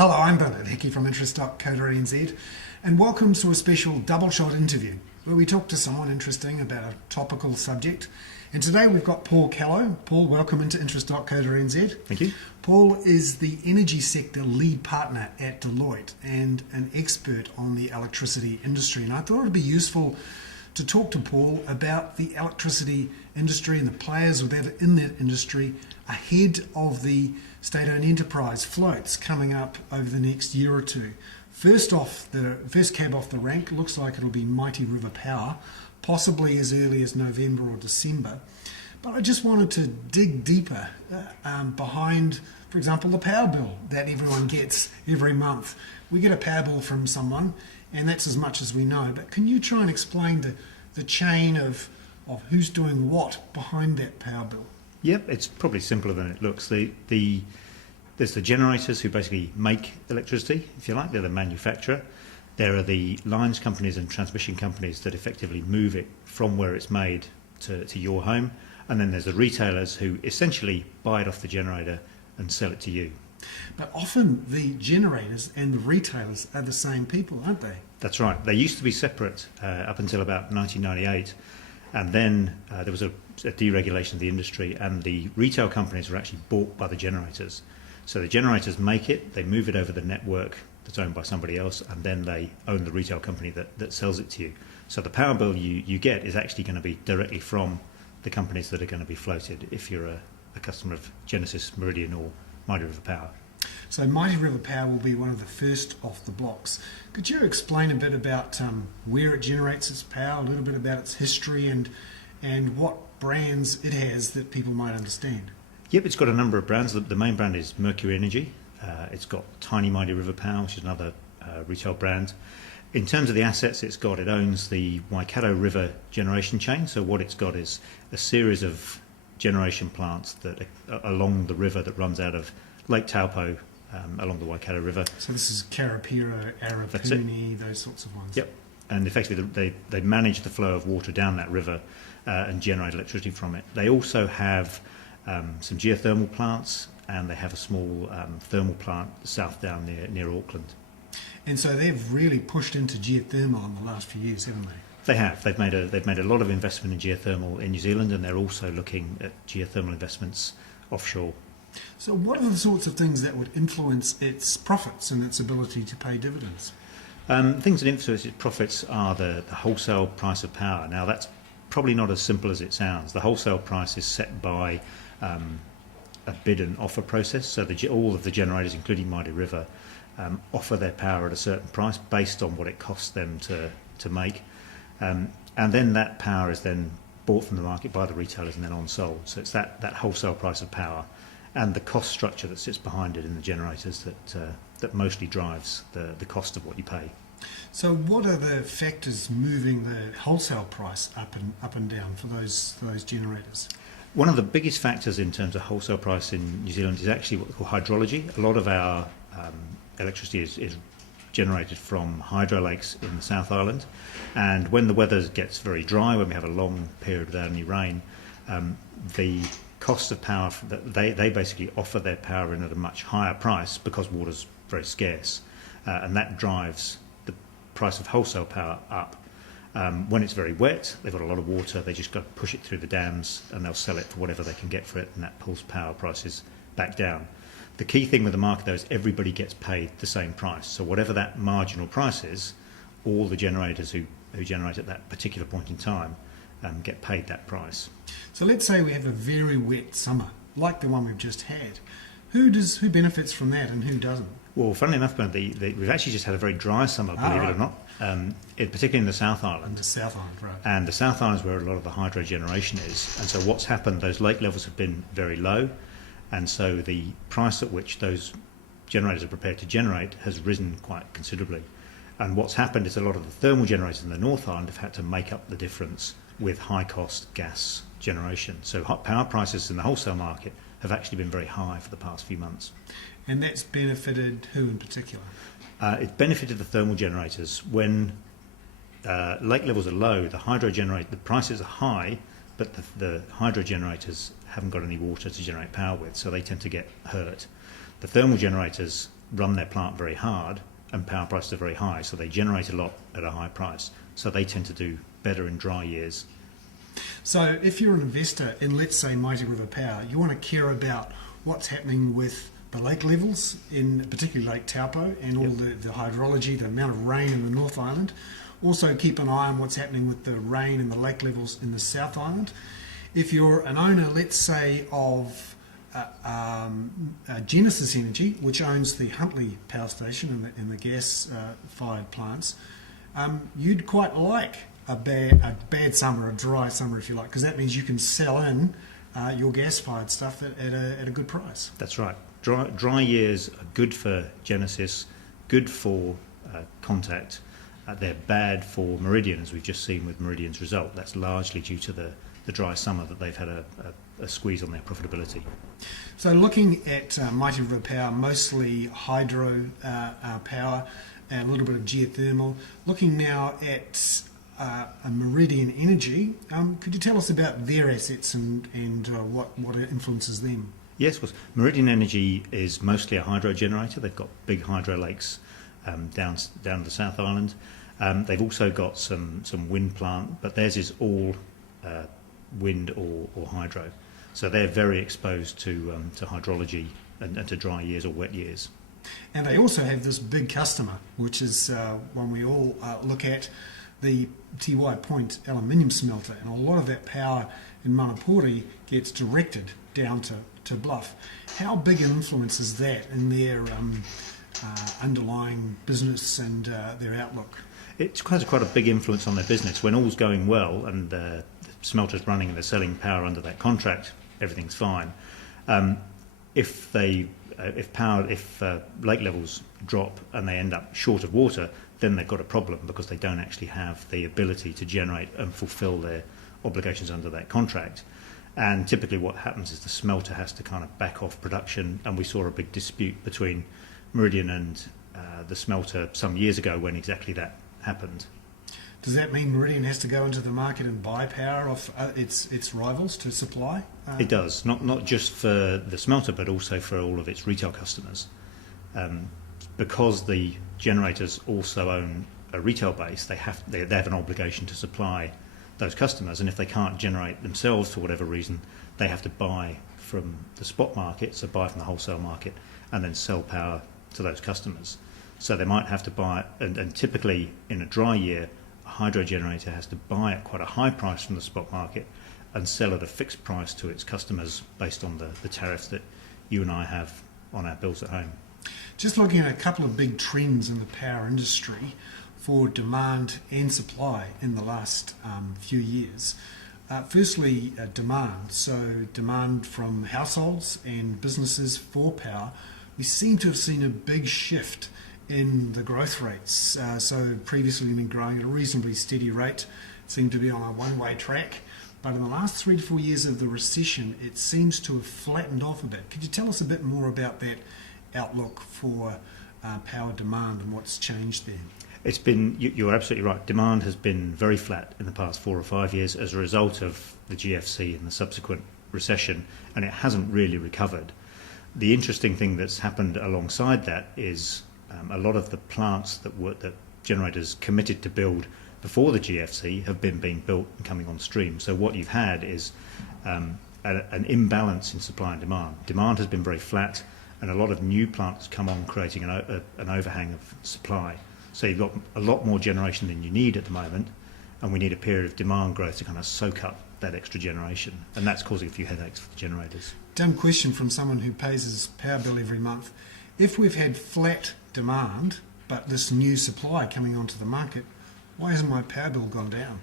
Hello, I'm Bernard Hickey from Interest.co.nz, and welcome to a special double shot interview where we talk to someone interesting about a topical subject. And today we've got Paul Callow. Paul, welcome into Interest.co.nz. Thank you. Paul is the energy sector lead partner at Deloitte and an expert on the electricity industry. And I thought it would be useful to talk to Paul about the electricity industry and the players in that industry ahead of the state-owned enterprise floats coming up over the next year or two. First cab off the rank looks like it'll be Mighty River Power, possibly as early as November or December. But I just wanted to dig deeper behind, for example, the power bill that everyone gets every month. We get a power bill from someone, and that's as much as we know. But can you try and explain the chain of who's doing what behind that power bill? Yep, it's probably simpler than it looks. There's the generators who basically make electricity, if you like. They're the manufacturer. There are the lines companies and transmission companies that effectively move it from where it's made to your home. And then there's the retailers who essentially buy it off the generator and sell it to you. But often the generators and the retailers are the same people, aren't they? That's right. They used to be separate up until about 1998. And then there was a deregulation of the industry, and the retail companies were actually bought by the generators. So the generators make it, they move it over the network that's owned by somebody else, and then they own the retail company that sells it to you. So the power bill you get is actually going to be directly from the companies that are going to be floated if you're a customer of Genesis, Meridian or Mighty River Power. So Mighty River Power will be one of the first off the blocks. Could you explain a bit about where it generates its power, a little bit about its history and what brands it has that people might understand? Yep, it's got a number of brands. The main brand is Mercury Energy. It's got Tiny Mighty River Power, which is another retail brand. In terms of the assets it owns the Waikato River generation chain. So what it's got is a series of generation plants that are along the river that runs out of Lake Taupo along the Waikato River. So this is Karapira, Arapuni, those sorts of ones. Yep, and effectively they manage the flow of water down that river and generate electricity from it. They also have some geothermal plants, and they have a small thermal plant south down near Auckland. And so they've really pushed into geothermal in the last few years, haven't they? They have. They've made a lot of investment in geothermal in New Zealand, and they're also looking at geothermal investments offshore. So what are the sorts of things that would influence its profits and its ability to pay dividends? Things that influence its profits are the wholesale price of power. Now, that's probably not as simple as it sounds. The wholesale price is set by a bid and offer process. So all of the generators, including Mighty River, offer their power at a certain price based on what it costs them to make. And then that power is then bought from the market by the retailers and then on-sold. So it's that wholesale price of power and the cost structure that sits behind it in the generators that mostly drives the cost of what you pay. So what are the factors moving the wholesale price up and down for those generators? One of the biggest factors in terms of wholesale price in New Zealand is actually what we call hydrology. A lot of our electricity is generated from hydro lakes in the South Island, and when the weather gets very dry, when we have a long period without any rain, the cost of power, they basically offer their power in at a much higher price because water's very scarce, and that drives the price of wholesale power up. When it's very wet, they've got a lot of water, they just got to push it through the dams and they'll sell it for whatever they can get for it, and that pulls power prices back down. The key thing with the market, though, is everybody gets paid the same price. So whatever that marginal price is, all the generators who generate at that particular point in time get paid that price. So let's say we have a very wet summer, like the one we've just had. Who benefits from that and who doesn't? Well, funnily enough, we've actually just had a very dry summer, believe it or not, particularly in the South Island. The South Island, right. And the South Island is where a lot of the hydro generation is. And so what's happened, those lake levels have been very low, and so the price at which those generators are prepared to generate has risen quite considerably. And what's happened is a lot of the thermal generators in the North Island have had to make up the difference with high-cost gas generation. So power prices in the wholesale market have actually been very high for the past few months. And that's benefited who in particular? It benefited the thermal generators. When lake levels are low, the prices are high, but the hydro generators haven't got any water to generate power with, so they tend to get hurt. The thermal generators run their plant very hard and power prices are very high, so they generate a lot at a high price. So they tend to do better in dry years. So if you're an investor in, let's say, Mighty River Power, you want to care about what's happening with the lake levels, in particularly Lake Taupo, and all the hydrology, the amount of rain in the North Island. Also keep an eye on what's happening with the rain and the lake levels in the South Island. If you're an owner, let's say, of Genesis Energy, which owns the Huntly Power Station and the gas-fired plants, you'd quite like a bad summer, a dry summer, if you like, because that means you can sell in your gas-fired stuff at a good price. That's right. Dry years are good for Genesis, good for Contact. They're bad for Meridian, as we've just seen with Meridian's result. That's largely due to the dry summer that they've had a squeeze on their profitability. So looking at Mighty River Power, mostly hydro power and a little bit of geothermal. Looking now at Meridian Energy, could you tell us about their assets and what influences them? Yes, of course. Meridian Energy is mostly a hydro generator. They've got big hydro lakes down the South Island. They've also got some wind plant, but theirs is all wind or hydro. So they're very exposed to hydrology and to dry years or wet years. And they also have this big customer, which is one we all look at, the Tiwai Point aluminium smelter. And a lot of that power in Manapori gets directed down to Bluff. How big an influence is that in their underlying business and their outlook? It has quite a big influence on their business. When all's going well and the smelter's running and they're selling power under that contract, everything's fine. If lake levels drop and they end up short of water, then they've got a problem because they don't actually have the ability to generate and fulfil their obligations under that contract. And typically what happens is the smelter has to kind of back off production, and we saw a big dispute between Meridian and the smelter some years ago when exactly that happened. Does that mean Meridian has to go into the market and buy power off its rivals to supply? It does, not just for the smelter, but also for all of its retail customers. Because the generators also own a retail base, they have an obligation to supply those customers, and if they can't generate themselves for whatever reason, they have to buy from the spot market, so buy from the wholesale market, and then sell power to those customers. So they might have to buy, and typically in a dry year, a hydro generator has to buy at quite a high price from the spot market and sell at a fixed price to its customers based on the tariffs that you and I have on our bills at home. Just looking at a couple of big trends in the power industry for demand and supply in the last few years. Firstly, demand. So demand from households and businesses for power. We seem to have seen a big shift in the growth rates. So previously we've been growing at a reasonably steady rate, seemed to be on a one-way track. But in the last 3 to 4 years of the recession, it seems to have flattened off a bit. Could you tell us a bit more about that outlook for power demand and what's changed there? It's been, you're absolutely right, demand has been very flat in the past 4 or 5 years as a result of the GFC and the subsequent recession, and it hasn't really recovered. The interesting thing that's happened alongside that is a lot of the plants that generators committed to build before the GFC have been being built and coming on stream. So what you've had is an imbalance in supply and demand. Demand has been very flat, and a lot of new plants come on, creating an overhang of supply. So you've got a lot more generation than you need at the moment, and we need a period of demand growth to kind of soak up that extra generation, and that's causing a few headaches for the generators. Dumb question from someone who pays his power bill every month. If we've had flat demand, but this new supply coming onto the market, why hasn't my power bill gone down?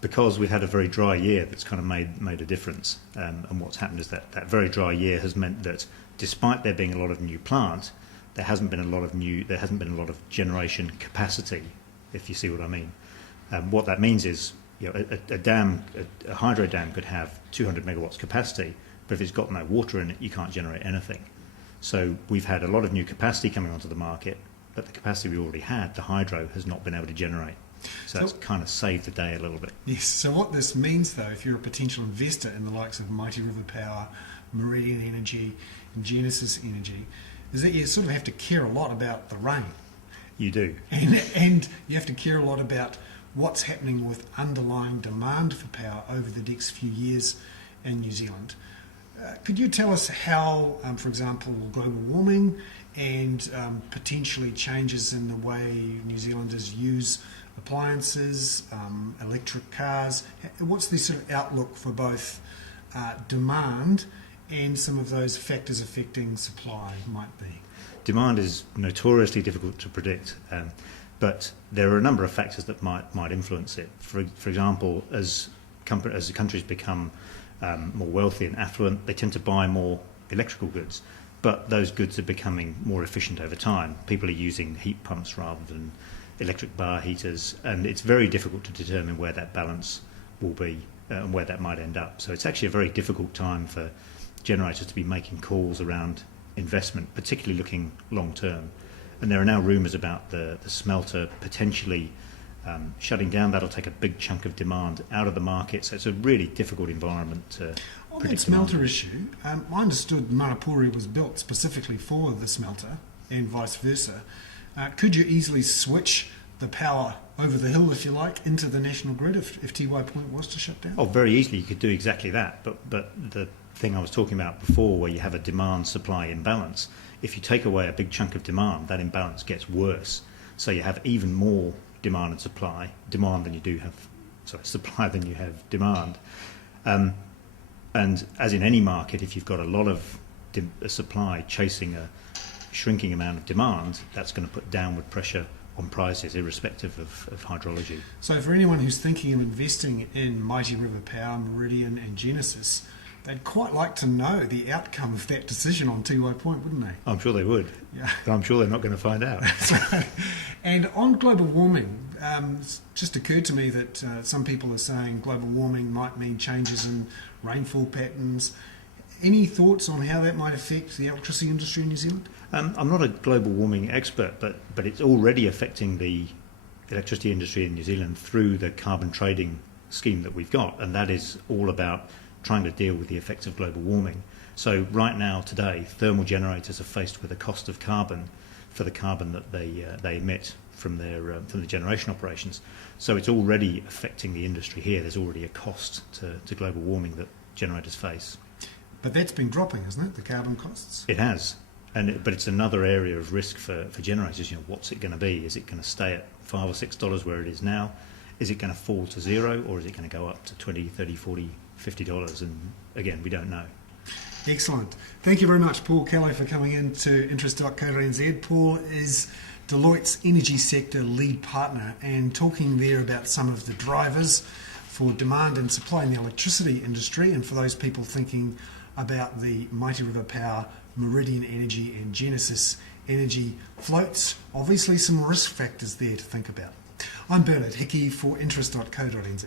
Because we've had a very dry year that's kind of made a difference, and what's happened is that very dry year has meant that despite there being a lot of new plant, there hasn't been a lot of generation capacity, if you see what I mean. What that means is, a hydro dam could have 200 megawatts capacity, but if it's got no water in it, you can't generate anything. So we've had a lot of new capacity coming onto the market, but the capacity we already had, the hydro, has not been able to generate. So that's kind of saved the day a little bit. Yes, so what this means though, if you're a potential investor in the likes of Mighty River Power, Meridian Energy, and Genesis Energy, is that you sort of have to care a lot about the rain. You do. And you have to care a lot about what's happening with underlying demand for power over the next few years in New Zealand. Could you tell us how, for example, global warming and potentially changes in the way New Zealanders use appliances, electric cars, what's the sort of outlook for both demand and some of those factors affecting supply might be? Demand is notoriously difficult to predict, but there are a number of factors that might influence it. For example, as the countries become more wealthy and affluent, they tend to buy more electrical goods, but those goods are becoming more efficient over time. People are using heat pumps rather than electric bar heaters, and it's very difficult to determine where that balance will be and where that might end up. So it's actually a very difficult time for generators to be making calls around investment, particularly looking long term. And there are now rumours about the smelter potentially shutting down. That'll take a big chunk of demand out of the market, so it's a really difficult environment to on predict that smelter demand. issue, I understood Manapuri was built specifically for the smelter and vice versa. Could you easily switch the power over the hill, if you like, into the national grid if Tiwai Point was to shut down? Oh, very easily you could do exactly that, but the thing I was talking about before, where you have a demand-supply imbalance, if you take away a big chunk of demand, that imbalance gets worse. So you have even more demand and supply than you do have, supply than you have demand. And as in any market, if you've got a lot of supply chasing a shrinking amount of demand, that's going to put downward pressure on prices, irrespective of hydrology. So for anyone who's thinking of investing in Mighty River Power, Meridian and Genesis, they'd quite like to know the outcome of that decision on Tiwai Point, wouldn't they? I'm sure they would, yeah. But I'm sure they're not going to find out. That's right. And on global warming, it's just occurred to me that some people are saying global warming might mean changes in rainfall patterns. Any thoughts on how that might affect the electricity industry in New Zealand? I'm not a global warming expert, but it's already affecting the electricity industry in New Zealand through the carbon trading scheme that we've got, and that is all about trying to deal with the effects of global warming. So right now, today, thermal generators are faced with a cost of carbon for the carbon that they emit from the generation operations. So it's already affecting the industry here. There's already a cost to global warming that generators face. But that's been dropping, isn't it, the carbon costs? It has, but it's another area of risk for generators. What's it going to be? Is it going to stay at $5 or $6 where it is now? Is it going to fall to zero, or is it going to go up to $20, $30, $40, $50? And again, we don't know. Excellent. Thank you very much, Paul Callow, for coming in to interest.co.nz. Paul is Deloitte's energy sector lead partner and talking there about some of the drivers for demand and supply in the electricity industry, and for those people thinking about the Mighty River Power, Meridian Energy and Genesis Energy floats. Obviously some risk factors there to think about. I'm Bernard Hickey for interest.co.nz.